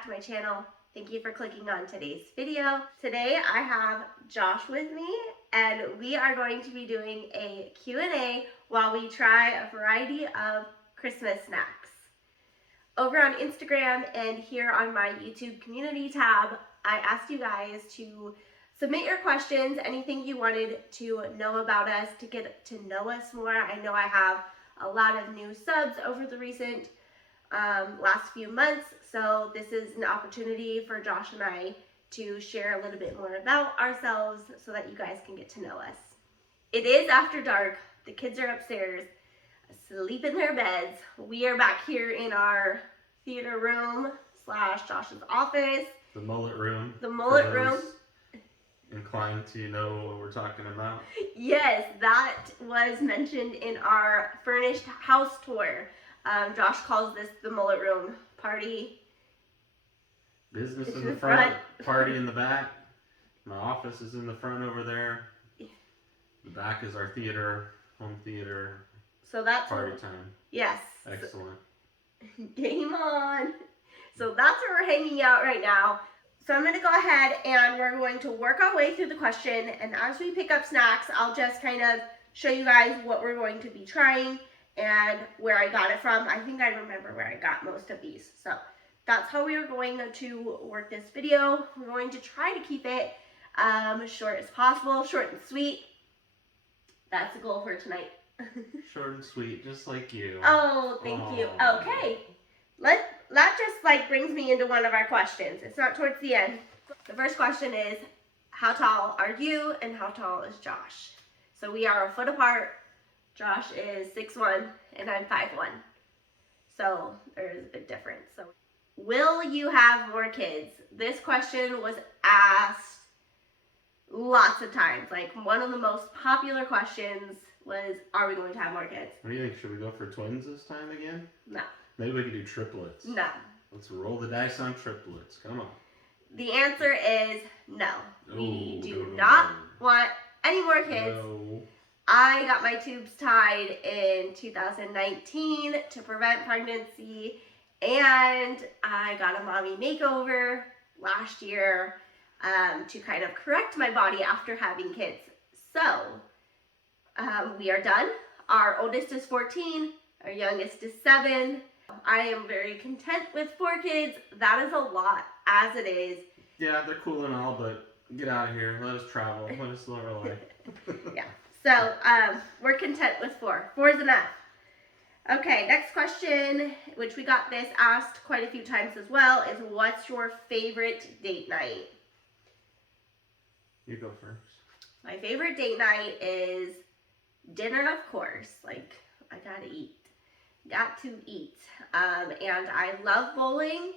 back to my channel. Thank you for clicking on today's video. Today I have Josh with me and we are going to be doing a Q&A while we try a variety of Christmas snacks. Over on Instagram and here on my YouTube community tab, I asked you guys to submit your questions, anything you wanted to know about us, to get to know us more. I know I have a lot of new subs over the recent last few months, so this is an opportunity for Josh and I to share a little bit more about ourselves so that you guys can get to know us. It is after dark. The kids are upstairs, asleep in their beds. We are back here in our theater room slash Josh's office. The mullet room. The mullet room. Inclined to know what we're talking about. Yes, that was mentioned in our furnished house tour. Josh calls this the mullet room. Party. Business in the front, party in the back. My office is in the front over there. The back is our theater, home theater. So that's party time. Yes. Excellent. Game on. So that's where we're hanging out right now. So I'm going to go ahead and we're going to work our way through the question, and as we pick up snacks, I'll just kind of show you guys what we're going to be trying and where I got it from. I think I remember where I got most of these. So that's how we are going to work this video. We're going to try to keep it short as possible, short and sweet. That's the goal for tonight. Short and sweet, just like you. Oh, thank you. Okay. That just brings me into one of our questions. It's not towards the end. The first question is, how tall are you and how tall is Josh? So we are a foot apart. Josh is 6'1" and I'm 5'1". So there's a big difference. So will you have more kids? This question was asked lots of times. Like, one of the most popular questions was, are we going to have more kids? What do you think? Should we go for twins this time again? No. Maybe we could do triplets. No. Let's roll the dice on triplets. Come on. The answer is no. We do not want any more kids. No. I got my tubes tied in 2019 to prevent pregnancy, and I got a mommy makeover last year to kind of correct my body after having kids. So we are done. Our oldest is 14. Our youngest is 7. I am very content with 4 kids. That is a lot as it is. Yeah, they're cool and all, but get out of here. Let us travel. Let us live our life. Yeah. So we're content with 4. 4 is enough. Okay, next question, which we got this asked quite a few times as well, is what's your favorite date night? You go first. My favorite date night is dinner, of course. Like, I gotta eat. Got to eat. And I love bowling,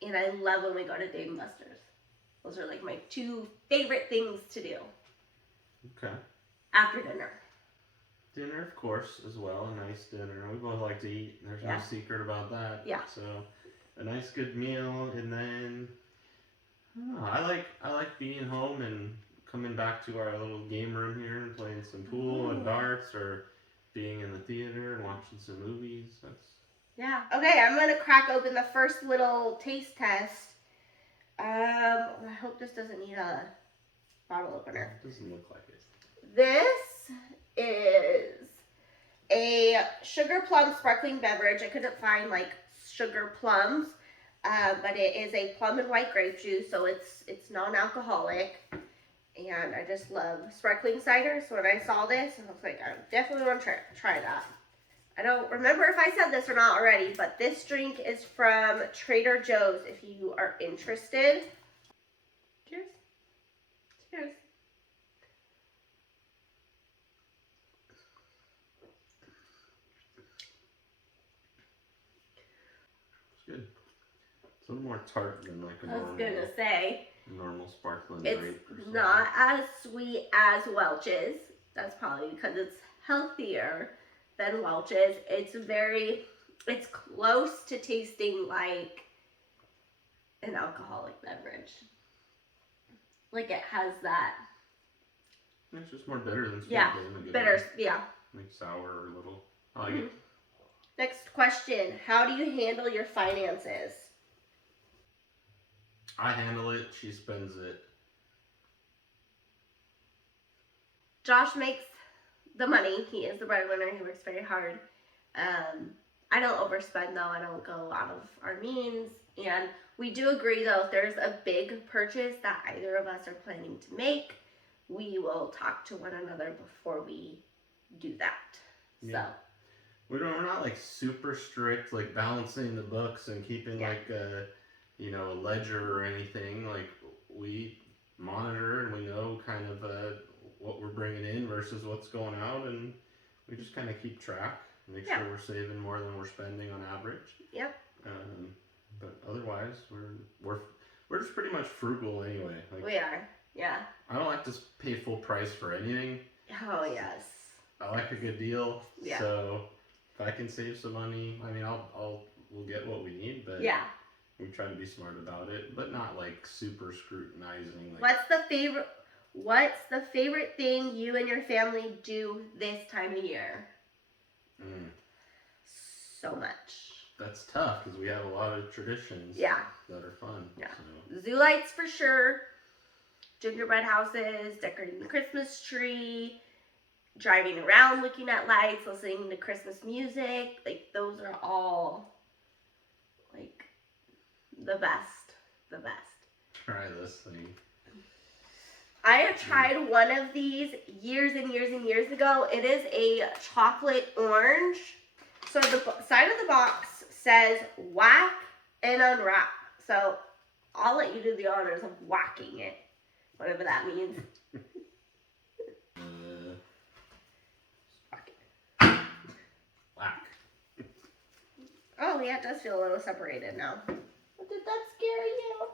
and I love when we go to Dave & Buster's. Those are like my 2 favorite things to do. Okay. After dinner. Dinner, of course, as well. A nice dinner. We both like to eat. There's no secret about that. Yeah. So, a nice, good meal, and then I like being home and coming back to our little game room here and playing some pool and darts, or being in the theater and watching some movies. Yeah. Okay, I'm gonna crack open the first little taste test. I hope this doesn't need a bottle opener. It doesn't look like it. This is a sugar plum sparkling beverage. I couldn't find sugar plums, but it is a plum and white grape juice, so it's non-alcoholic. And I just love sparkling cider, so when I saw this, I was like, I definitely want to try that. I don't remember if I said this or not already, but this drink is from Trader Joe's if you are interested. Cheers. Cheers. It's good. It's a little more tart than a normal. I was gonna say. Normal sparkling it's grape. It's not as sweet as Welch's. That's probably because it's healthier than Welch's. It's close to tasting like an alcoholic beverage. Like, it has that. It's just more bitter than sweet. Yeah, bitter, yeah. Like sour or a little. I like it. Next question. How do you handle your finances? I handle it. She spends it. Josh makes the money. He is the breadwinner. He works very hard. I don't overspend though. I don't go out of our means. And we do agree though, if there's a big purchase that either of us are planning to make, we will talk to one another before we do that. Yeah. So We're not like super strict, like balancing the books and keeping like a, you know, a ledger or anything. Like we monitor and we know kind of what we're bringing in versus what's going out, and we just kind of keep track, make sure we're saving more than we're spending on average. Yep. But otherwise, we're just pretty much frugal anyway. Like, we are. Yeah. I don't like to pay full price for anything. Oh yes. I like a good deal. Yeah. So if I can save some money, I mean, we'll get what we need, but we try to be smart about it, but not like super scrutinizing. Like, What's the favorite thing you and your family do this time of year? So much. That's tough because we have a lot of traditions. Yeah. That are fun. Yeah. So. Zoo lights for sure. Gingerbread houses, decorating the Christmas tree, driving around looking at lights, listening to Christmas music. Like, those are all, like, the best. The best. Try this thing. I have tried one of these years and years and years ago. It is a chocolate orange. So the side of the box says whack and unwrap. So I'll let you do the honors of whacking it, whatever that means. Whack. Oh yeah, it does feel a little separated now. Well, did that scare you?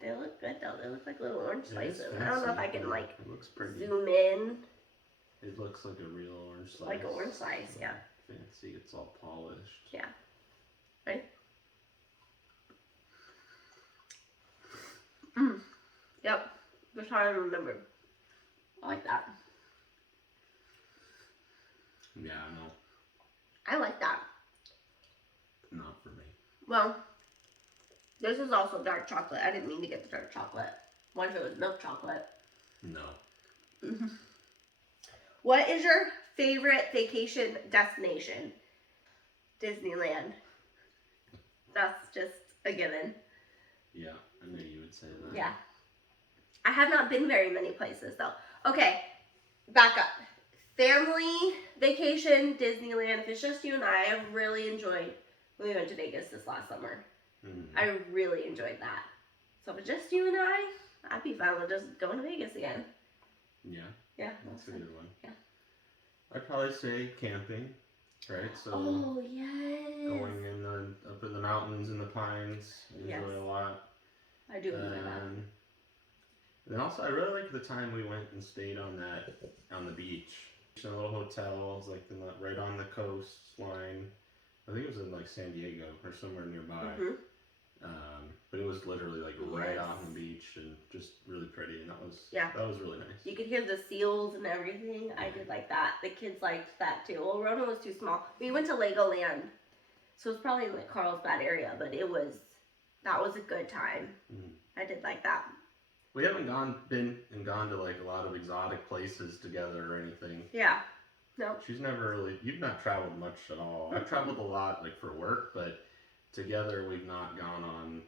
They look good though. They look like little orange slices. I don't know if I can like it looks pretty. Zoom in. It looks like a real orange slice. Like an orange slice, yeah. Fancy. It's all polished. Yeah. Right? Yep. That's how I remember. I like that. Yeah, no. I like that. Not for me. Well, this is also dark chocolate. I didn't mean to get the dark chocolate. What if it was milk chocolate? No. What is your favorite vacation destination? Disneyland. That's just a given. Yeah, I knew you would say that. Yeah. I have not been very many places though. Okay, back up. Family vacation, Disneyland. If it's just you and I really enjoyed when we went to Vegas this last summer. I really enjoyed that. So if it's just you and I'd be fine with just going to Vegas again. Yeah. Yeah. That's a good one. Yeah. I'd probably say camping, right? So oh, yes. going up in the mountains and the pines. I enjoy a lot. I do enjoy that. Then also, I really like the time we went and stayed on the beach. In a little hotel, it was like right on the coastline. I think it was in like San Diego or somewhere nearby. But it was literally like right on the beach and just really pretty, and that was really nice. You could hear the seals and everything. I did like that. The kids liked that too. Well, Rona was too small. We went to Legoland, so it's probably in like Carlsbad area, but that was a good time. I did like that. We haven't gone to like a lot of exotic places together or anything. Yeah. No. You've not traveled much at all. I've traveled a lot like for work, but together we've not gone on,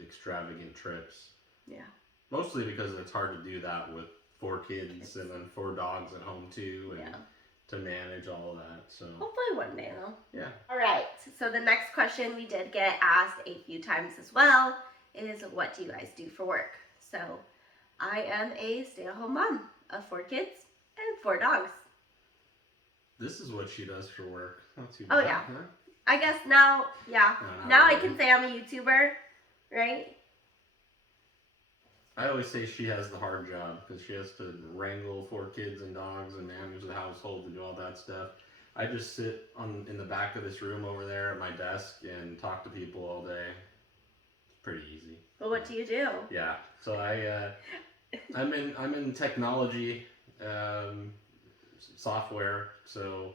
extravagant trips. Yeah. Mostly because it's hard to do that with 4 kids and then 4 dogs at home too, and to manage all of that. So hopefully one day though. Yeah. All right. So the next question we did get asked a few times as well is, what do you guys do for work? So I am a stay-at-home mom of 4 kids and 4 dogs. This is what she does for work. Not too bad. Oh yeah. Huh? I guess now, yeah. No, now really. I can say I'm a YouTuber, right? I always say she has the hard job because she has to wrangle 4 kids and dogs and manage the household and do all that stuff. I just sit in the back of this room over there at my desk and talk to people all day. It's pretty easy. Well, what do you do? Yeah, so I'm in technology, software. So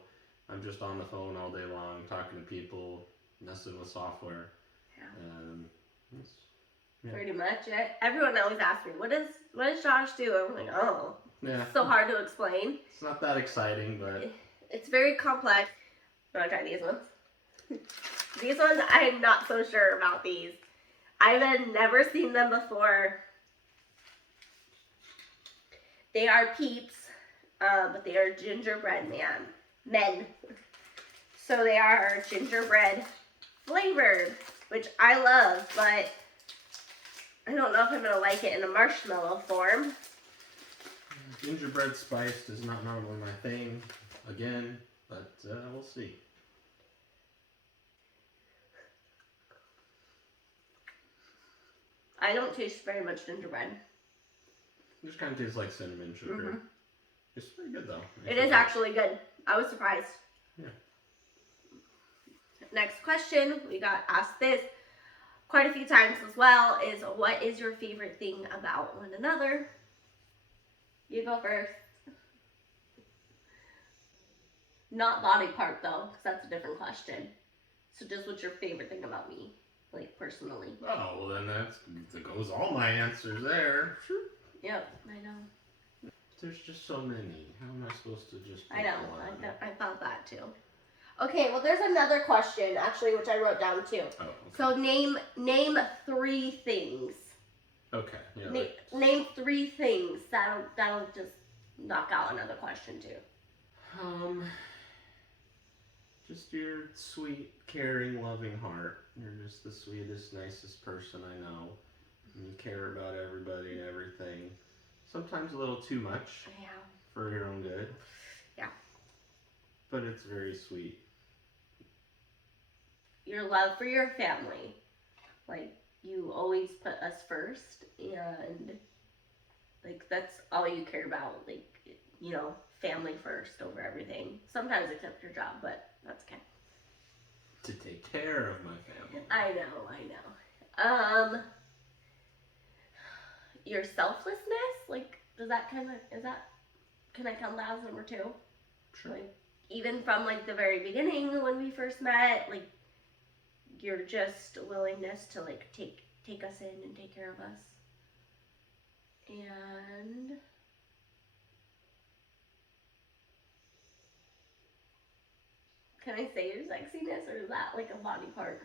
I'm just on the phone all day long, talking to people, messing with software. Yeah. Yeah. Pretty much it. Everyone always asks me, what does Josh do? I'm like, oh. Yeah. It's so hard to explain. It's not that exciting, but it's very complex. You want to try these ones? These ones, I'm not so sure about these. I've never seen them before. They are Peeps, but they are gingerbread men. So they are gingerbread flavored, which I love, but I don't know if I'm gonna like it in a marshmallow form. gingerbread spiced is not normally my thing, again, but we'll see. I don't taste very much gingerbread. It just kind of tastes like cinnamon sugar. Mm-hmm. It's pretty good though. It is actually good. I was surprised. Yeah. Next question, we got asked this quite a few times as well, is what is your favorite thing about one another? You go first. Not body part though, because that's a different question. So just what's your favorite thing about me, like personally? Oh, well then that goes all my answers there. Yep, I know. There's just so many. How am I supposed to just pick I know, one? I thought that too. Okay, well there's another question actually, which I wrote down too. Oh, okay. So name 3 things. Okay. Yeah. Name 3 things. That'll just knock out another question too. Just your sweet, caring, loving heart. You're just the sweetest, nicest person I know. And you care about everybody and everything. Sometimes a little too much. Yeah. For your own good. Yeah. But it's very sweet. Your love for your family. Like, you always put us first, and like that's all you care about. Like, you know, family first over everything. Sometimes except your job, but that's okay. To take care of my family. I know. Your selflessness, like, can I count that as number 2? Sure. Like, even from like the very beginning when we first met, like, your just willingness to like take us in and take care of us. And can I say your sexiness, or is that like a body part?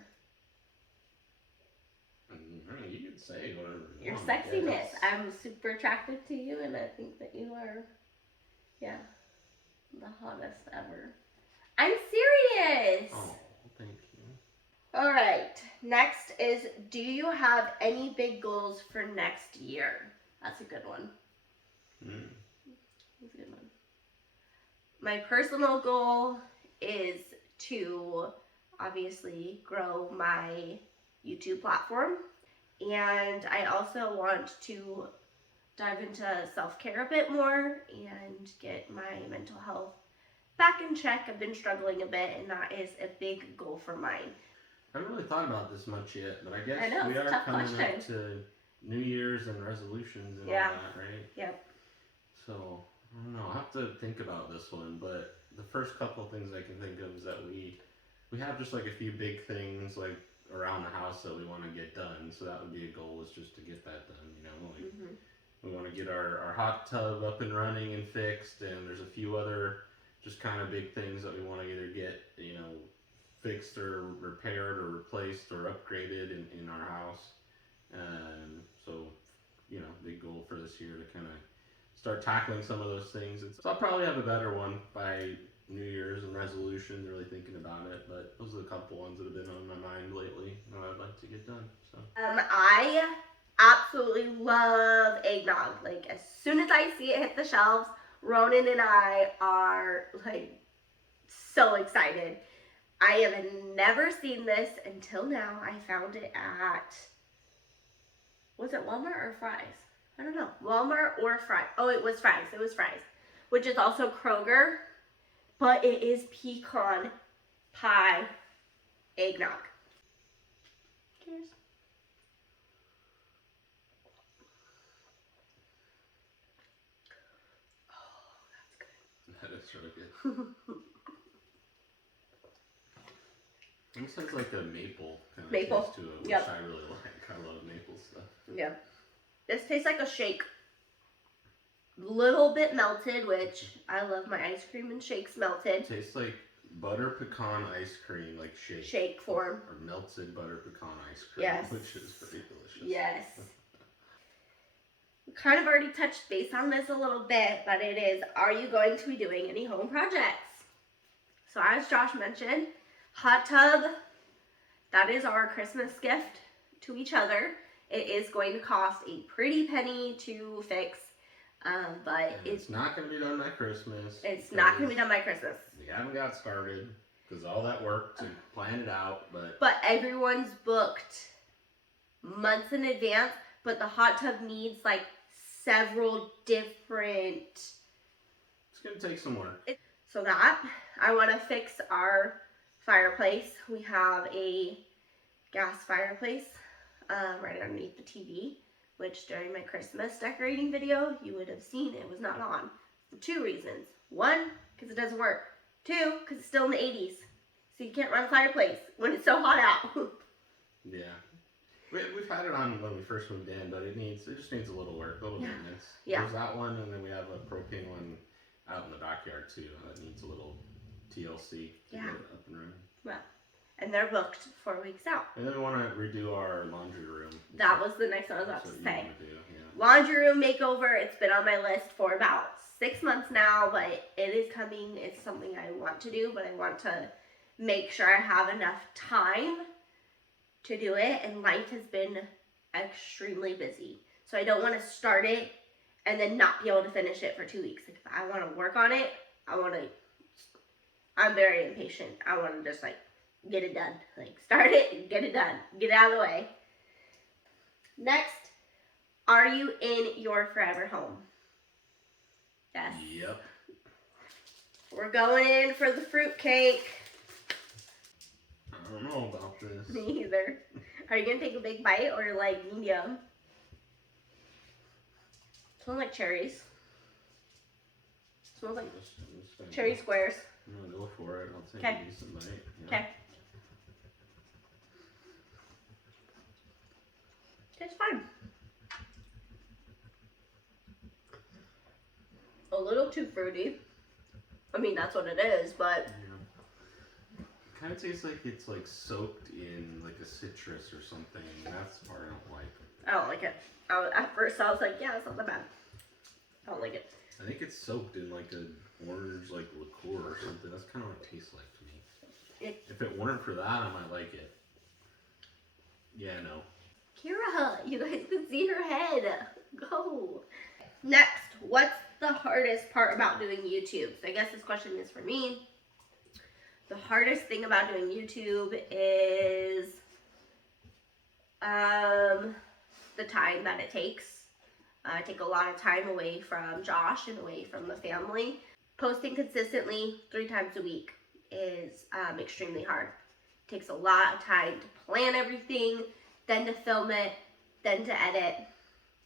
You can say whatever you Your want, sexiness. yes. I'm super attracted to you, and I think that you are, yeah, the hottest ever. I'm serious. Oh, thank you. All right. Next is, do you have any big goals for next year? That's a good one. That's a good one. My personal goal is to obviously grow my YouTube platform, and I also want to dive into self-care a bit more and get my mental health back in check. I've been struggling a bit, and that is a big goal for mine. I haven't really thought about this much yet, but I guess I know, we it's a are tough coming question. up to New Year's and resolutions and Yeah. all that, right? Yep. So, I don't know, I'll have to think about this one, but the first couple of things I can think of is that we have just like a few big things like around the house that we want to get done, so that would be a goal, is just to get that done, you know, like we want to get our hot tub up and running and fixed, and there's a few other just kind of big things that we want to either get, you know, fixed or repaired or replaced or upgraded in our house. So, you know, big goal for this year to kind of start tackling some of those things. And so I'll probably have a better one by New Year's and resolutions, really thinking about it. But those are the couple ones that have been on my mind lately that I'd like to get done. So I absolutely love eggnog. Like, as soon as I see it hit the shelves, Ronan and I are like so excited. I have never seen this until now. I found it at, was it Walmart or Fry's? I don't know. Walmart or Fry's. Oh, it was Fry's. It was Fry's, which is also Kroger, but it is pecan pie eggnog. Cheers. Oh, that is really good. Almost has like a maple kind of Maple. taste to it, which Yep. I really like. I love maple stuff. Yeah. This tastes like a shake. Little bit melted, which I love my ice cream and shakes melted. It tastes like butter pecan ice cream, like shake. Shake form. Or melted butter pecan ice cream, Yes. which is very delicious. Yes. We kind of already touched base on this a little bit, but it is, are you going to be doing any home projects? So as Josh mentioned, hot tub, that is our Christmas gift to each other. It is going to cost a pretty penny to fix, but And it's not going to be done by Christmas. It's not going to be done by Christmas. We haven't got started because all that work to plan it out, But everyone's booked months in advance, but the hot tub needs like several different... It's going to take some work. So that, I want to fix our fireplace. We have a gas fireplace right underneath the TV, which during my Christmas decorating video, you would have seen it was not on. For 2 reasons. 1, because it doesn't work. 2, because it's still in the 80s. So you can't run a fireplace when it's so hot out. Yeah. We've had it on when we first moved in, but it just needs a little work, a little maintenance. Yeah. There's that one, and then we have a propane one out in the backyard too. That needs a little TLC to get it up and running. Well, and they're booked 4 weeks out. And then we want to redo our laundry room. That was the next one I was about That's to what you say. want to do, yeah. Laundry room makeover. It's been on my list for about 6 months now, but it is coming. It's something I want to do, but I want to make sure I have enough time to do it, and life has been extremely busy. So I don't want to start it and then not be able to finish it for 2 weeks. Like, if I want to work on it, I'm very impatient. I want to just like get it done. Like start it and get it done. Get it out of the way. Next, are you in your forever home? Yes. Yep. We're going in for the fruitcake. I don't know about this. Me either. Are you gonna take a big bite or like medium? Smells like cherries. Smells like cherry squares. I'm gonna go for it. I'll take Okay. a decent bite. Yeah. Okay. Tastes fine. A little too fruity. I mean, that's what it is, but Yeah. Kind of tastes like it's like soaked in like a citrus or something. That's the part I don't like. I don't like it. At first I was like, yeah, it's not that bad. I don't like it. I think it's soaked in like a orange like liqueur or something. That's kind of what it tastes like to me. If it weren't for that, I might like it. Yeah, no. Kira, you guys can see her head. Go. Next, what's the hardest part about doing YouTube? So I guess this question is for me. The hardest thing about doing YouTube is the time that it takes. I take a lot of time away from Josh and away from the family. Posting consistently 3 times a week is extremely hard. It takes a lot of time to plan everything, then to film it, then to edit,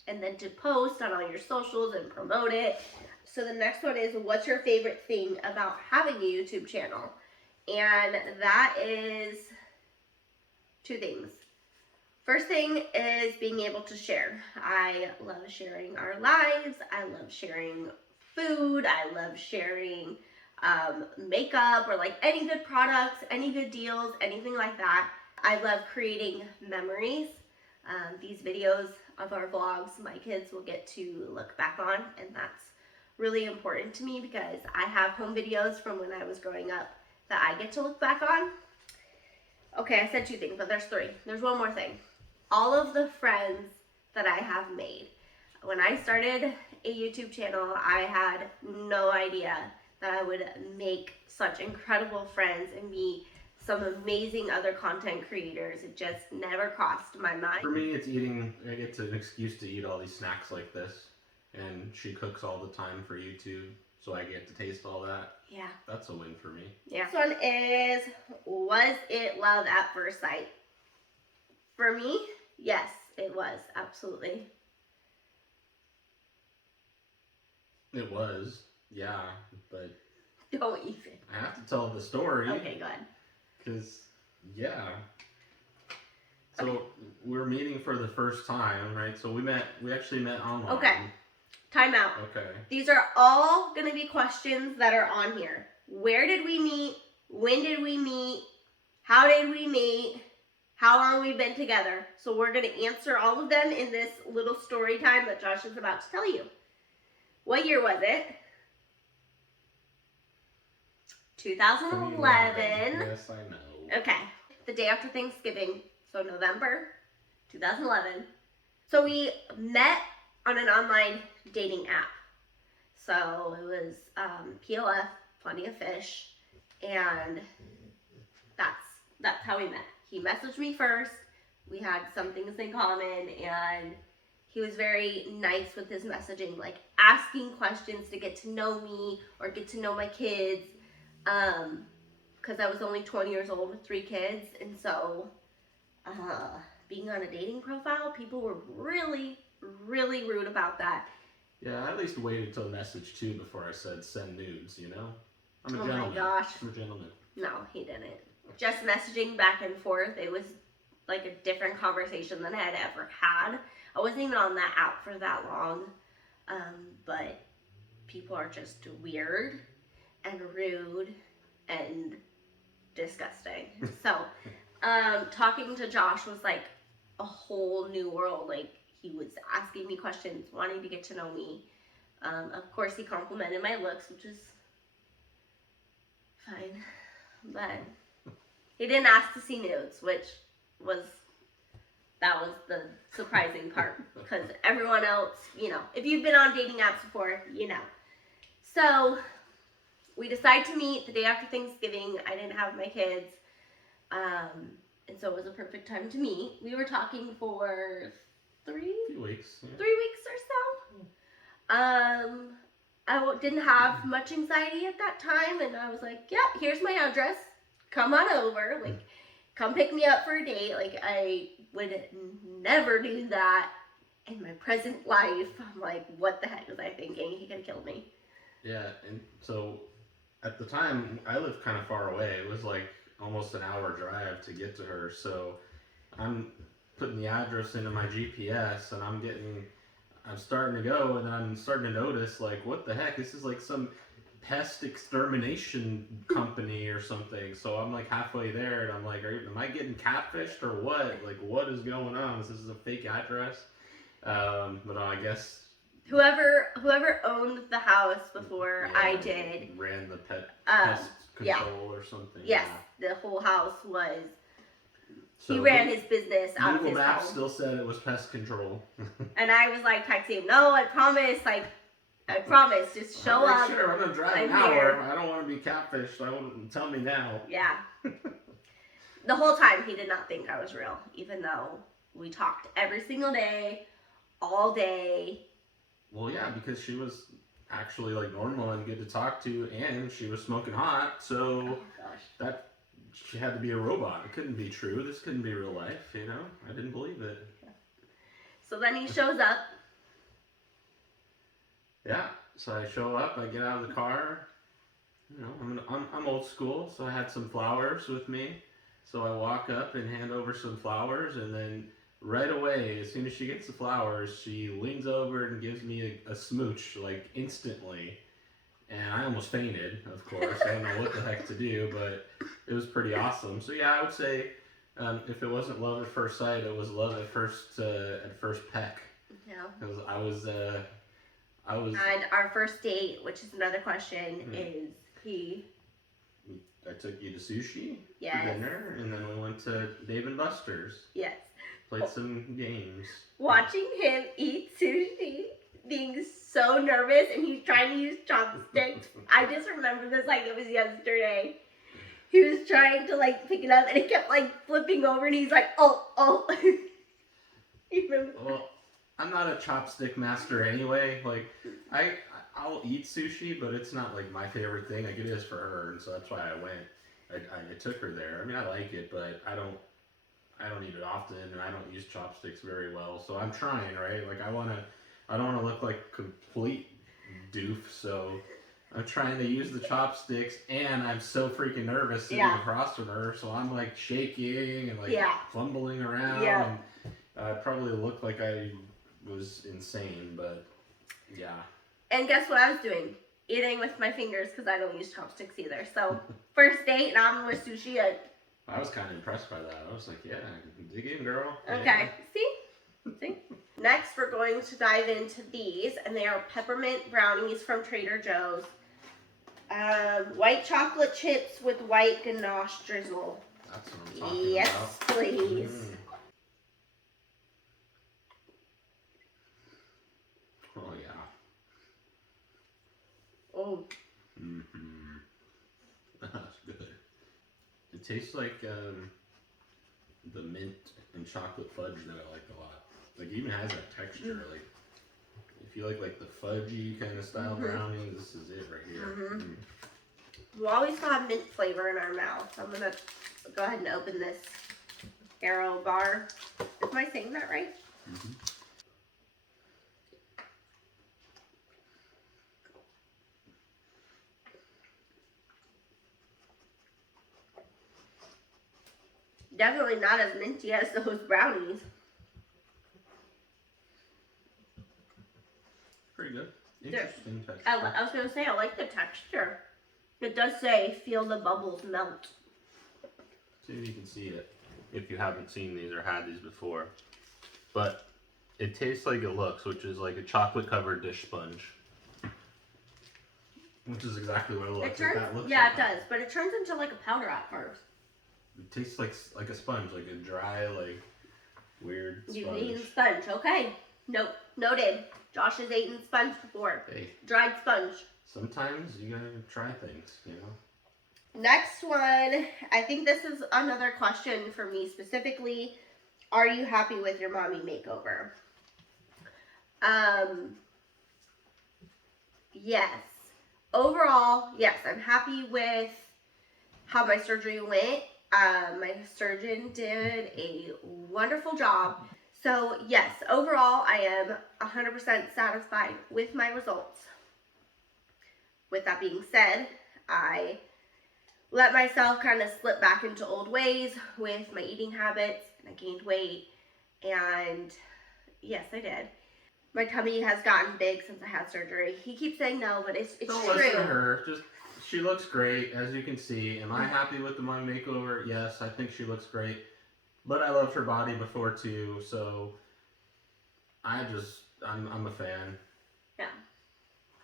and then to post on all your socials and promote it. So the next one is, what's your favorite thing about having a YouTube channel? And that is 2 things. First thing is being able to share. I love sharing our lives. I love sharing food. I love sharing makeup or like any good products, any good deals, anything like that. I love creating memories. These videos of our vlogs, my kids will get to look back on, and that's really important to me because I have home videos from when I was growing up that I get to look back on. Okay, I said 2 things, but there's 3. There's one more thing. All of the friends that I have made. When I started a YouTube channel, I had no idea that I would make such incredible friends and meet some amazing other content creators. It just never crossed my mind. For me, it's eating. I get an excuse to eat all these snacks like this, and she cooks all the time for YouTube, so I get to taste all that. Yeah. That's a win for me. Yeah. This one is, was it love at first sight? For me, yes, it was, absolutely. It was, yeah, but Don't even. I have to tell the story. Okay, go ahead. Because Yeah. So Okay. we're meeting for the first time, right? So we actually met online. Okay. Time out. Okay. These are all going to be questions that are on here. Where did we meet? When did we meet? How did we meet? How long we've been together. So we're going to answer all of them in this little story time that Josh is about to tell you. What year was it? 2011. Yes, I know. Okay. The day after Thanksgiving. So November 2011. So we met on an online dating app. So it was POF, Plenty of Fish, and that's how we met. He messaged me first. We had some things in common, and he was very nice with his messaging, like asking questions to get to know me or get to know my kids. Because I was only 20 years old with 3 kids, and so being on a dating profile, people were really, really rude about that. Yeah, I at least waited till message 2 before I said send nudes, you know? I'm a Oh gentleman. my gosh. I'm a gentleman. No, he didn't. Just messaging back and forth, it was like a different conversation than I had ever had. I wasn't even on that app for that long, but people are just weird and rude and disgusting. So, talking to Josh was like a whole new world. Like, he was asking me questions, wanting to get to know me. Of course, he complimented my looks, which is fine. But he didn't ask to see nudes, which was the surprising part, because everyone else, you know, if you've been on dating apps before, you know. So we decided to meet the day after Thanksgiving. I didn't have my kids, and so it was a perfect time to meet. We were talking for 3 weeks. Yeah. 3 weeks or so. I didn't have much anxiety at that time, and I was like, yeah, here's my address. Come on over. Like, come pick me up for a date. Like, I would never do that in my present life. I'm like, what the heck was I thinking? He could have killed me. Yeah, and so at the time, I lived kind of far away. It was like almost an hour drive to get to her. So I'm putting the address into my GPS, and I'm starting to go, and I'm starting to notice, like, what the heck? This is like some pest extermination company or something. So I'm like halfway there, and I'm like, am I getting catfished or what? Like, what is going on? This is a fake address. But I guess whoever owned the house before I did ran the pest control or something. Yes, yeah. The whole house was. So he ran his business out of his Google Maps home. Still said it was pest control. And I was like texting him, no, I promise, just show up. Sure, I'm gonna drive an hour. I don't want to be catfished. I won't tell me now. Yeah. The whole time he did not think I was real, even though we talked every single day, all day. Well, yeah, because she was actually like normal and good to talk to, and she was smoking hot, so that she had to be a robot. It couldn't be true. This couldn't be real life, you know? I didn't believe it. So then he shows up. Yeah, so I show up, I get out of the car. You know, I'm old school, so I had some flowers with me. So I walk up and hand over some flowers, and then right away, as soon as she gets the flowers, she leans over and gives me a smooch, like, instantly. And I almost fainted, of course. I don't know what the heck to do, but it was pretty awesome. So yeah, I would say if it wasn't love at first sight, it was love at first peck. Yeah. Because I was. And our first date, which is another question, is he. I took you to sushi for dinner, and then we went to Dave and Buster's. Yes. Played some games. Watching him eat sushi, being so nervous, and he's trying to use chopsticks. I just remember this like it was yesterday. He was trying to like pick it up, and it kept like flipping over, and he's like, oh. Well, I'm not a chopstick master anyway. Like, I'll eat sushi, but it's not like my favorite thing. Like, it is for her, and so that's why I went. I took her there. I mean, I like it, but I don't eat it often, and I don't use chopsticks very well. So I'm trying, right? Like, I don't want to look like complete doof. So I'm trying to use the chopsticks, and I'm so freaking nervous sitting across from her, so I'm like shaking and like fumbling around. Yeah. And I probably looked like I was insane, but yeah. And guess what I was doing? Eating with my fingers because I don't use chopsticks either. So first date, ramen with sushi. I was kind of impressed by that. I was like, yeah, dig in, girl. Okay. Yeah. See? Next, we're going to dive into these, and they are peppermint brownies from Trader Joe's. White chocolate chips with white ganache drizzle. That's what I'm talking about. Yes, please. Oh, yeah. Oh. Mm-hmm. That's good. It tastes like the mint and chocolate fudge that I like a lot. Like, it even has that texture. Like, if you like the fudgy kind of style brownie, this is it right here. We always have mint flavor in our mouth. I'm gonna go ahead and open this Aero bar. Am I saying that right? Definitely not as minty as those brownies. Pretty good. Interesting texture. I was going to say, I like the texture. It does say, feel the bubbles melt. See if you can see it. If you haven't seen these or had these before. But it tastes like it looks, which is like a chocolate covered dish sponge. Which is exactly what it looks like. It does. But it turns into like a powder at first. It tastes like a sponge, like a dry, like weird sponge. You've eaten sponge. Okay. Nope. Noted. Josh has eaten sponge before. Hey. Dried sponge. Sometimes you gotta try things, you know? Next one. I think this is another question for me specifically. Are you happy with your mommy makeover? Yes. Overall, yes, I'm happy with how my surgery went. My surgeon did a wonderful job. So yes, overall, I am 100% satisfied with my results. With that being said, I let myself kind of slip back into old ways with my eating habits, and I gained weight, and yes, I did. My tummy has gotten big since I had surgery. He keeps saying no, but it's true. Don't listen to her. She looks great, as you can see. Am I happy with my makeover? Yes, I think she looks great. But I loved her body before too, so I'm a fan. Yeah.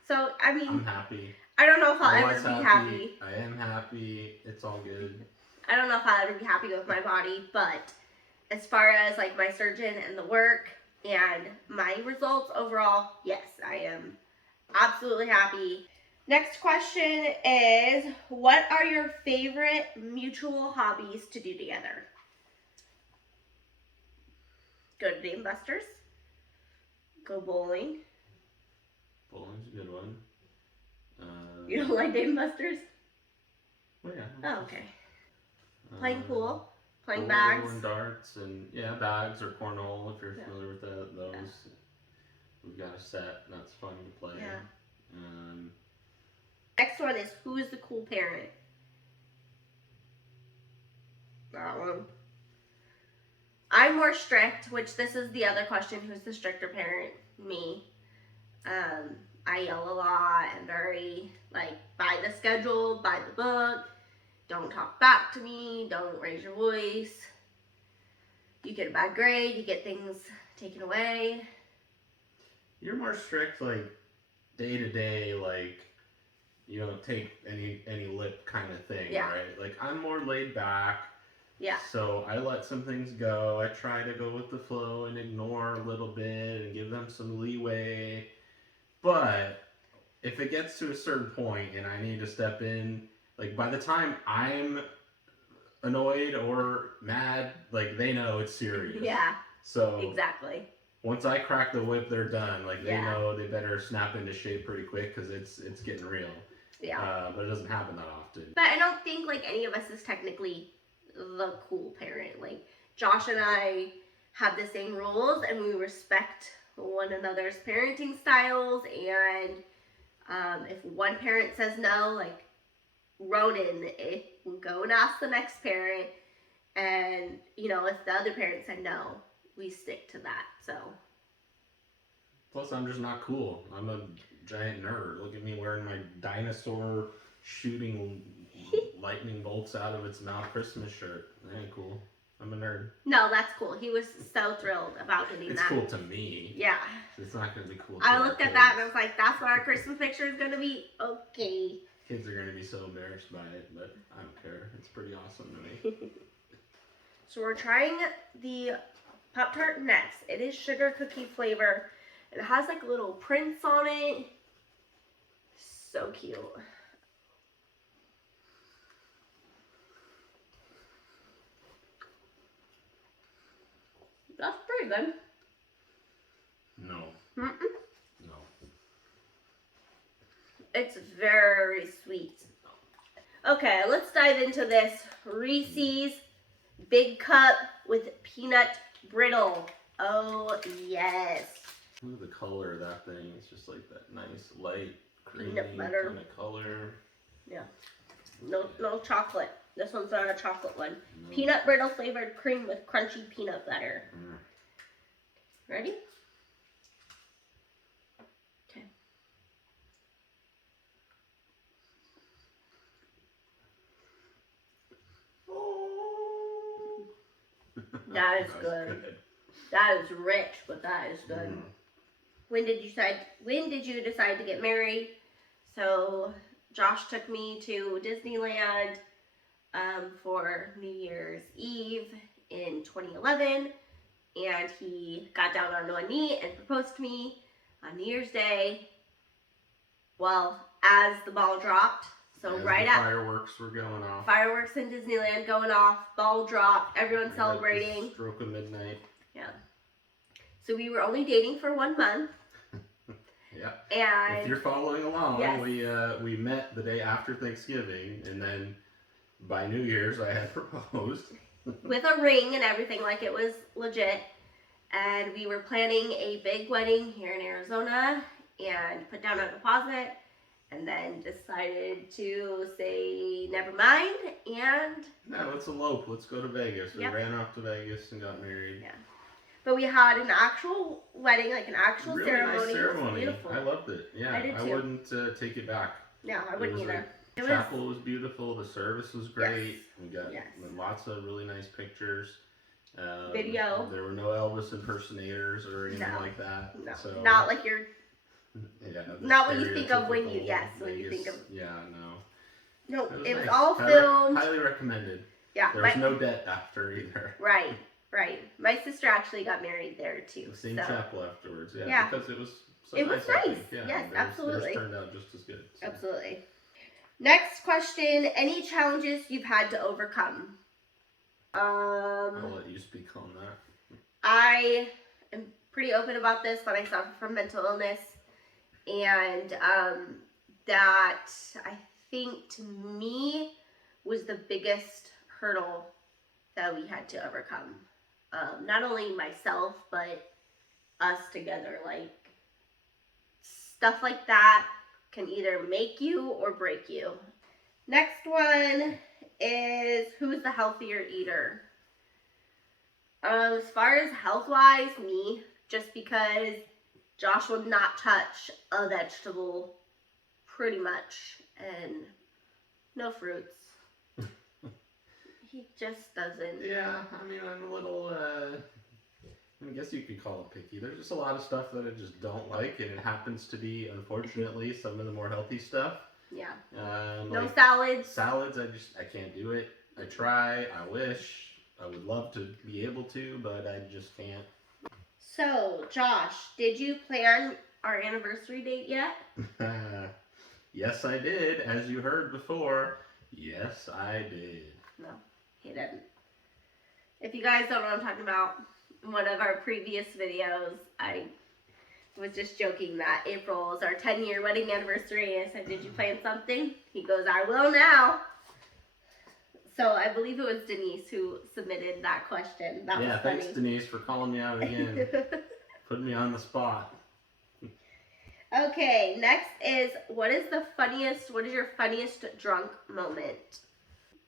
So, I mean, I'm happy. I don't know if I'll ever be happy. I am happy. It's all good. I don't know if I'll ever be happy with my body, but as far as like my surgeon and the work and my results overall, yes, I am absolutely happy. Next question is, what are your favorite mutual hobbies to do together? Go to Dave & Buster's. Go bowling. Bowling's a good one. You don't like Dave & Buster's? Oh, yeah. Oh, okay. Playing pool. Playing pool bags. And darts and, bags or cornhole if you're familiar with those. Yeah. We've got a set. That's fun to play. Yeah. Next one is, who is the cool parent? That one. I'm more strict, which this is the other question, who's the stricter parent? Me. I yell a lot. I'm very, by the schedule, by the book. Don't talk back to me. Don't raise your voice. You get a bad grade. You get things taken away. You're more strict, day to day, you don't take any lip kind of thing, right? I'm more laid back. Yeah. So I let some things go. I try to go with the flow and ignore a little bit and give them some leeway. But if it gets to a certain point and I need to step in, by the time I'm annoyed or mad, they know it's serious. Yeah. So exactly. Once I crack the whip, they're done. They know they better snap into shape pretty quick because it's getting real. Yeah. But it doesn't happen that often. But I don't think any of us is technically the cool parent. Josh and I have the same rules and we respect one another's parenting styles, and If one parent says no, like Ronan, we'll go and ask the next parent. And, you know, if the other parent said no, we stick to that. So. Plus, I'm just not cool. I'm a giant nerd. Look at me wearing my dinosaur shooting lightning bolts out of its mouth Christmas shirt. That ain't cool. I'm a nerd. No, that's cool. He was so thrilled about getting It's that. cool to me. Yeah. It's not going to be cool to I our looked at kids. that and I was like, that's what our Christmas picture is going to be? Okay. Kids are going to be so embarrassed by it, but I don't care. It's pretty awesome to me. So we're trying the Pop-Tart next. It is sugar cookie flavor. It has like little prints on it. So cute. That's pretty good. No. Mm-mm. No. It's very sweet. Okay, let's dive into this Reese's Big Cup with peanut brittle. Oh, yes. Look at the color of that thing. It's just like that nice light creamy Peanut butter. kind of color. Yeah. No chocolate. This one's not a chocolate one. No. Peanut brittle flavored cream with crunchy peanut butter. Mm. Ready? Okay. Oh. That is That's good. That is rich, but that is good. Mm. When did you decide to get married? So Josh took me to Disneyland for New Year's Eve in 2011, and he got down on one knee and proposed to me on New Year's Day. Well, as the ball dropped, so As right the at fireworks were going off. fireworks in Disneyland going off, ball dropped, everyone Right at celebrating. the stroke of midnight. Yeah. So we were only dating for 1 month. Yeah. And if you're following along, yes. we met the day after Thanksgiving, and then by New Year's I had proposed. with a ring and everything, like it was legit. And we were planning a big wedding here in Arizona and put down a deposit, and then decided to say never mind and No, let's elope. Let's go to Vegas. We Yep. ran off to Vegas and got married. Yeah. But we had an actual wedding, like an actual Really ceremony. nice It was ceremony. beautiful. I loved it. Yeah, I did too. wouldn't take it back. No, I wouldn't either. The chapel was beautiful. The service was great. Yes. We got Yes. lots of really nice pictures. Video. There were no Elvis impersonators or anything No. like that. No, So, not like you're. yeah, the Not what you think of when you- stereotypical yes, when you think Vegas- of- Yeah, no. No, it was nice. all Highly- filmed. Highly recommended. Yeah, There was no debt after either. Right. My sister actually got married there too. The same so. chapel afterwards, yeah, Yeah. because it was so It nice. was I nice. think. Yeah, Yes, theirs absolutely. turned out just as good. So. Absolutely. Next question: any challenges you've had to overcome? I'll let you speak on that. I am pretty open about this, but I suffer from mental illness, and that I think to me was the biggest hurdle that we had to overcome. Not only myself, but us together. Like, stuff like that can either make you or break you. Next one is, who's the healthier eater? As far as health-wise, me, just because Josh will not touch a vegetable pretty much, and no fruits. He just doesn't. Yeah, I mean, I'm a little, I guess you could call it picky. There's just a lot of stuff that I just don't like, and it happens to be, unfortunately, some of the more healthy stuff. Yeah. No No salads. Salads, I can't do it. I try, I wish, I would love to be able to, but I just can't. So, Josh, did you plan our anniversary date yet? Yes, I did. As you heard before, yes, I did. No, he didn't. If you guys don't know what I'm talking about, in one of our previous videos, I was just joking that April is our 10-year wedding anniversary. I said, did you plan something? He goes, I will now. So I believe it was Denise who submitted that question. That was funny. Thanks Denise for calling me out again. Putting me on the spot. Okay, next is what is your funniest drunk moment?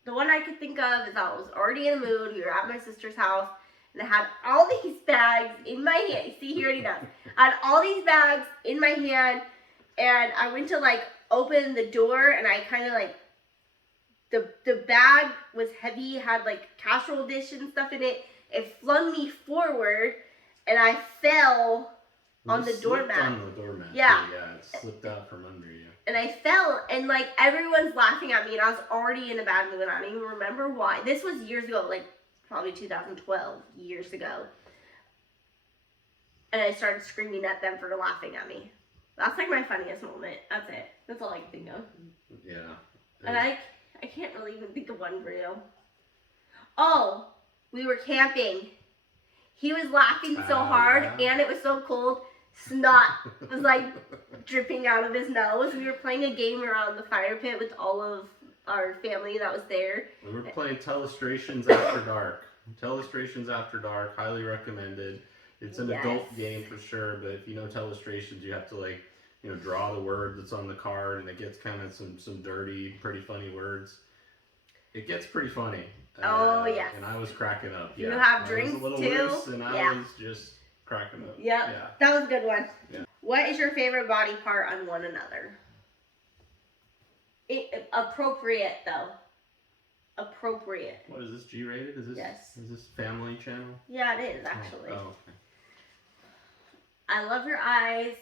The one I could think of is I was already in the mood. We were at my sister's house, and I had all these bags in my hand. See, he already knows. I had all these bags in my hand, and I went to like open the door, and I kind of like the bag was heavy, had like casserole dish and stuff in it. It flung me forward, and I fell on the doormat. On the doormat. Yeah. Too. Yeah, it slipped out from under you. And I fell, and like everyone's laughing at me, and I was already in a bad mood. I don't even remember why. This was years ago, like probably 2012, years ago. And I started screaming at them for laughing at me. That's like my funniest moment. That's it. That's all I can think of. Yeah. And I can't really even think of one real. Oh, we were camping. He was laughing so hard, and it was so cold. Snot was like dripping out of his nose. We were playing a game around the fire pit with all of our family that was there. We were playing Telestrations After Dark. Telestrations After Dark, highly recommended. It's an adult game for sure, but if you know Telestrations, you have to like, draw the word that's on the card, and it gets kind of some dirty, pretty funny words. It gets pretty funny. Oh, yes. And I was cracking up. You have drinks too? loose, and I was just cracking up. Yep. Yeah. That was a good one. Yeah. What is your favorite body part on one another? Appropriate, though. Appropriate. What is this, G-rated? Is this family channel? Yeah, it is, actually. Oh, okay. I love your eyes.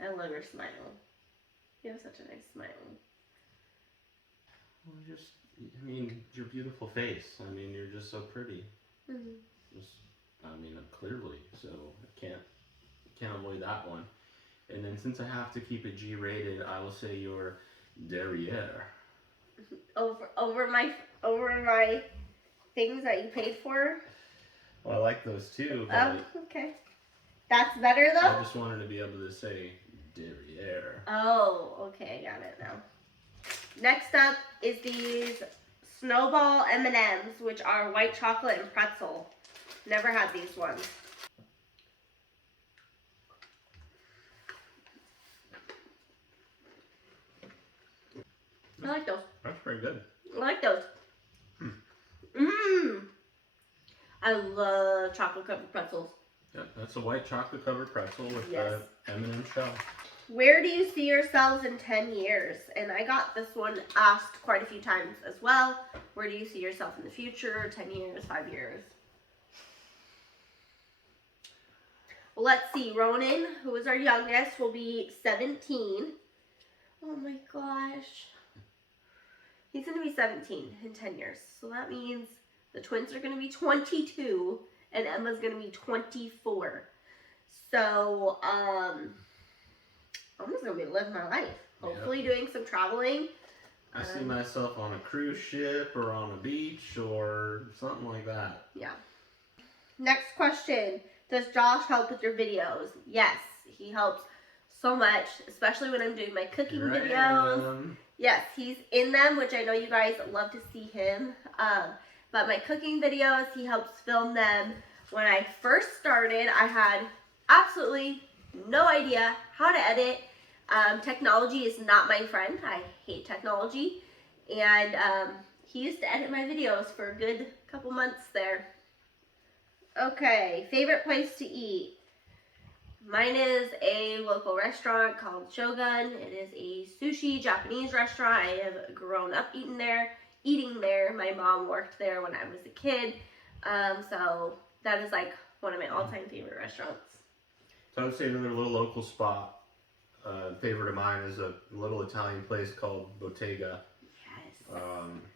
I love your smile. You have such a nice smile. Well, your beautiful face. You're just so pretty. Mm-hmm. Clearly. So I can't avoid that one. And then since I have to keep it G-rated, I will say your derriere. Over my things that you paid for. Well, I like those too. Oh, okay. That's better though. I just wanted to be able to say derriere. Oh, okay, got it now. Next up is these Snowball MMs, which are white chocolate and pretzel. Never had these ones. I like those. That's pretty good. I like those. I love chocolate covered pretzels. Yeah, that's a white chocolate covered pretzel with the M&M shell. Where do you see yourselves in 10 years? And I got this one asked quite a few times as well. Where do you see yourself in the future? 10 years, 5 years? Well, let's see. Ronan, who is our youngest, will be 17. Oh my gosh. He's going to be 17 in 10 years. So that means the twins are going to be 22 and Emma's going to be 24. So, I'm just going to be living my life. Hopefully doing some traveling. I see myself on a cruise ship or on a beach or something like that. Yeah. Next question. Does Josh help with your videos? Yes, he helps so much, especially when I'm doing my cooking videos. Yes, he's in them, which I know you guys love to see him. But my cooking videos, he helps film them. When I first started, I had absolutely no idea how to edit. Technology is not my friend. I hate technology. And he used to edit my videos for a good couple months there. Okay, favorite place to eat. Mine is a local restaurant called Shogun. It is a sushi Japanese restaurant. I have grown up eating there. My mom worked there when I was a kid. So that is like one of my all-time favorite restaurants. So I would say another little local spot. Favorite of mine is a little Italian place called Bottega. Yes.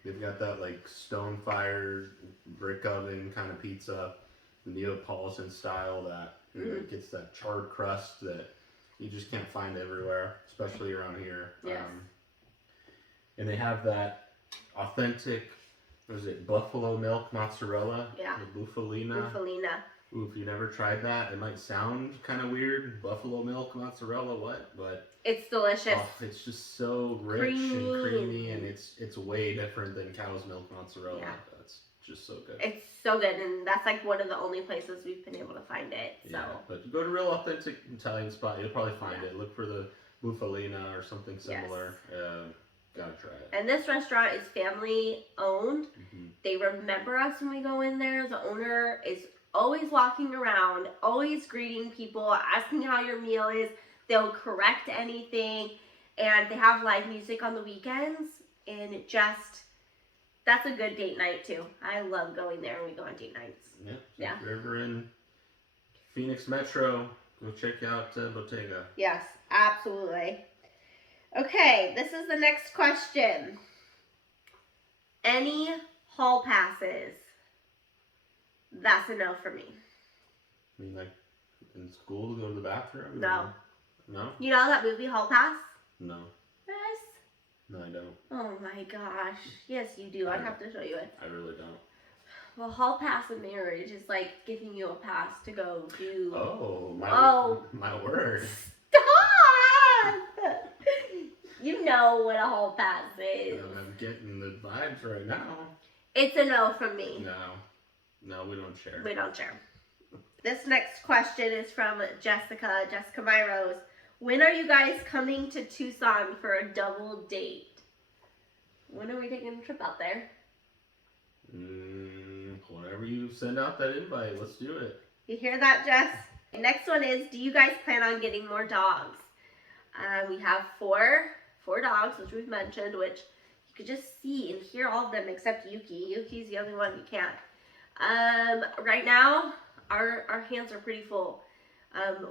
They've got that like stone-fired brick oven kind of pizza, Neapolitan style that gets that charred crust that you just can't find everywhere, especially around here. Yes. And they have that authentic, buffalo milk mozzarella? Yeah. The Bufalina. Ooh, if you never tried that, it might sound kind of weird. Buffalo milk mozzarella, what? But it's delicious. Oh, it's just so rich and creamy, and it's way different than cow's milk mozzarella. Yeah. It's just so good. It's so good, and that's like one of the only places we've been able to find it. So. Yeah, but go to a real authentic Italian spot, you'll probably find it. Look for the Bufalina or something similar. Yes. Gotta try it. And this restaurant is family owned. They remember us when we go in there. The owner is always walking around, always greeting people, asking how your meal is. They'll correct anything, and they have live music on the weekends, and it just, that's a good date night too. I love going there when we go on date nights. Yeah. If you're ever in Phoenix Metro, go check out Bottega. Yes, absolutely. Okay, this is the next question. Any hall passes? That's a no for me. I mean, like in school to go to the bathroom? No. Or... No? You know that movie Hall Pass? No. Yes. No, I don't. Oh my gosh. Yes, you do. I'd have to show you it. I really don't. Well, hall pass in marriage is like giving you a pass to go do. Oh, my word. Stop! You know what a hall pass is. I'm getting the vibes right now. It's a no from me. No, we don't share. We don't share. This next question is from Jessica Myros. When are you guys coming to Tucson for a double date? When are we taking a trip out there? Whenever you send out that invite, let's do it. You hear that, Jess? Next one is, do you guys plan on getting more dogs? We have four dogs, which we've mentioned, which you could just see and hear all of them except Yuki. Yuki's the only one you can't. Right now, our hands are pretty full.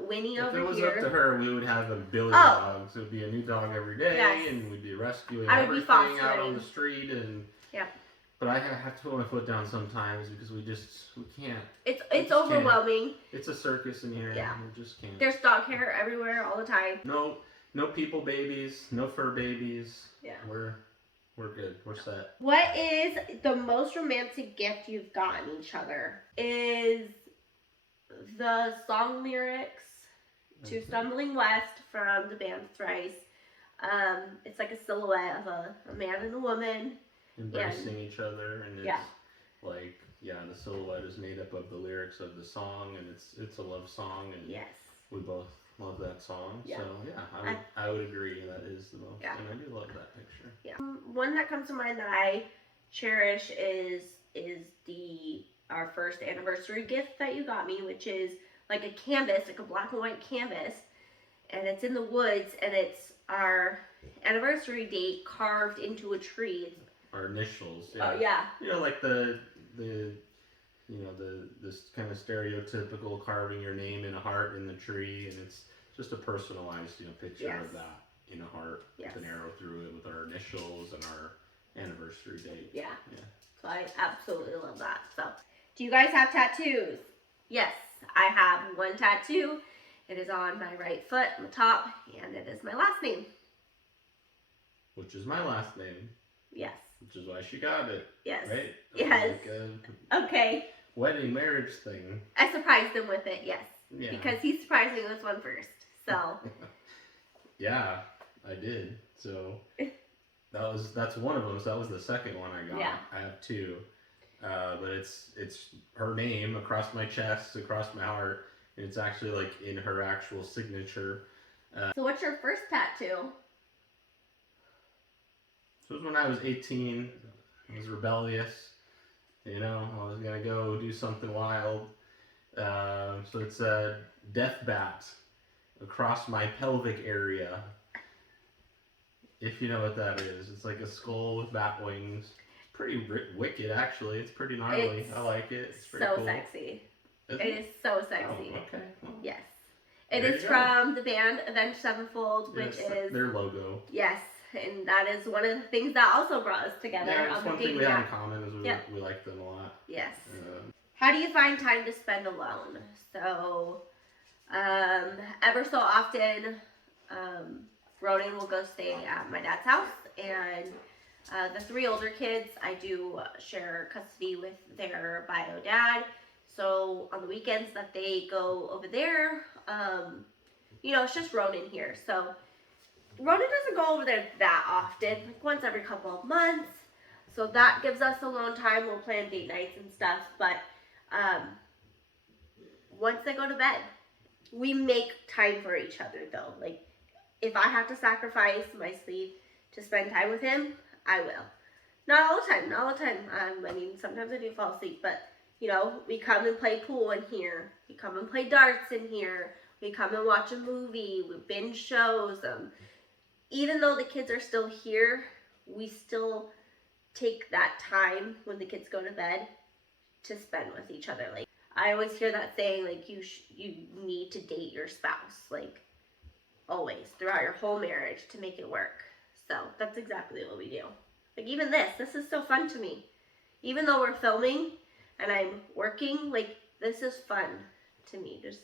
Winnie over here. If it was up to her, we would have a billion dogs. It would be a new dog every day, and we'd be rescuing everything out on the street. And yeah. But I have to put my foot down sometimes because we can't. It's overwhelming. Can't. It's a circus in here. Yeah. We just can't. There's dog hair everywhere all the time. No people babies, no fur babies. Yeah. We're good. We're set. What is the most romantic gift you've gotten each other? Is the song lyrics to Stumbling West from the band Thrice. It's like a silhouette of a man and a woman. Embracing each other, and it's like, the silhouette is made up of the lyrics of the song, and it's a love song, and we both love that song. So I would agree that is the most, and I do love that picture. Yeah. One that comes to mind that I cherish is our first anniversary gift that you got me, which is like a canvas, like a black and white canvas, and it's in the woods, and it's our anniversary date carved into a tree. Our initials. Oh yeah. You know, like this kind of stereotypical carving your name in a heart in the tree, and it's just a personalized, picture of that in a heart with an arrow through it with our initials and our anniversary date. Yeah. So I absolutely love that. So, do you guys have tattoos? Yes, I have one tattoo. It is on my right foot on the top, and it is my last name. Which is my last name. Yes. Which is why she got it. Yes. Right? Yes. Like okay. Wedding marriage thing. I surprised him with it, yes. Yeah. Because he surprised me with this one first. So. Yeah, I did. So that's one of them. So that was the second one I got. Yeah. I have two. But it's her name across my chest, across my heart, and it's actually like in her actual signature. So what's your first tattoo? So it was when I was 18. I was rebellious. I was going to go do something wild. So it's a death bat across my pelvic area. If you know what that is. It's like a skull with bat wings. It's pretty wicked, actually. It's pretty gnarly. I like it. It's pretty cool. Sexy. It is so sexy. Oh, okay. Well, yes. It is from the band Avenged Sevenfold, which is their logo. Yes. And that is one of the things that also brought us together. Yeah, it's one thing we have in common is we like them a lot. Yes. How do you find time to spend alone? So, ever so often, Ronan will go stay at my dad's house, and the three older kids, I do share custody with their bio dad. So on the weekends that they go over there, it's just Ronan here. So Ronan doesn't go over there that often, like once every couple of months. So that gives us alone time. We'll plan date nights and stuff. But once they go to bed, we make time for each other though. Like, if I have to sacrifice my sleep to spend time with him, I will. Not all the time, not all the time. I mean, sometimes I do fall asleep, but you know, we come and play pool in here. We come and play darts in here. We come and watch a movie. We binge shows. Even though the kids are still here, we still take that time when the kids go to bed to spend with each other. Like, I always hear that saying, like, you need to date your spouse, like, always, throughout your whole marriage to make it work. So that's exactly what we do. Like, even this is so fun to me. Even though we're filming and I'm working, like, this is fun to me. Just,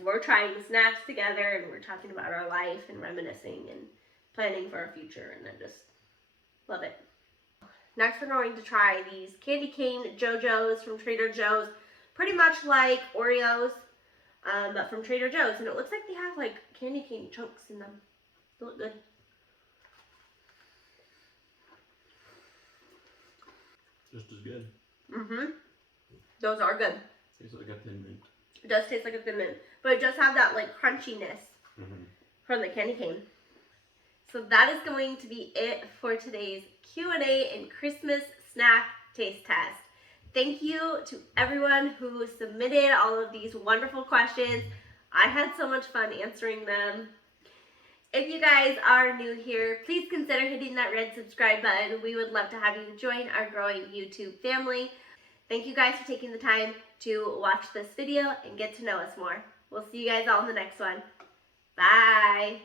we're trying snacks together and we're talking about our life and reminiscing and planning for our future, and I just love it. Next, we're going to try these candy cane jojos from Trader Joe's. Pretty much like Oreos, but from Trader Joe's. And it looks like they have like candy cane chunks in them. They look good. Just as good. Mm-hmm. Those are good. Tastes like a Thin Mint. It does taste like a Thin Mint. But it does have that like crunchiness from the candy cane. So that is going to be it for today's Q&A and Christmas snack taste test. Thank you to everyone who submitted all of these wonderful questions. I had so much fun answering them. If you guys are new here, please consider hitting that red subscribe button. We would love to have you join our growing YouTube family. Thank you guys for taking the time to watch this video and get to know us more. We'll see you guys all in the next one. Bye!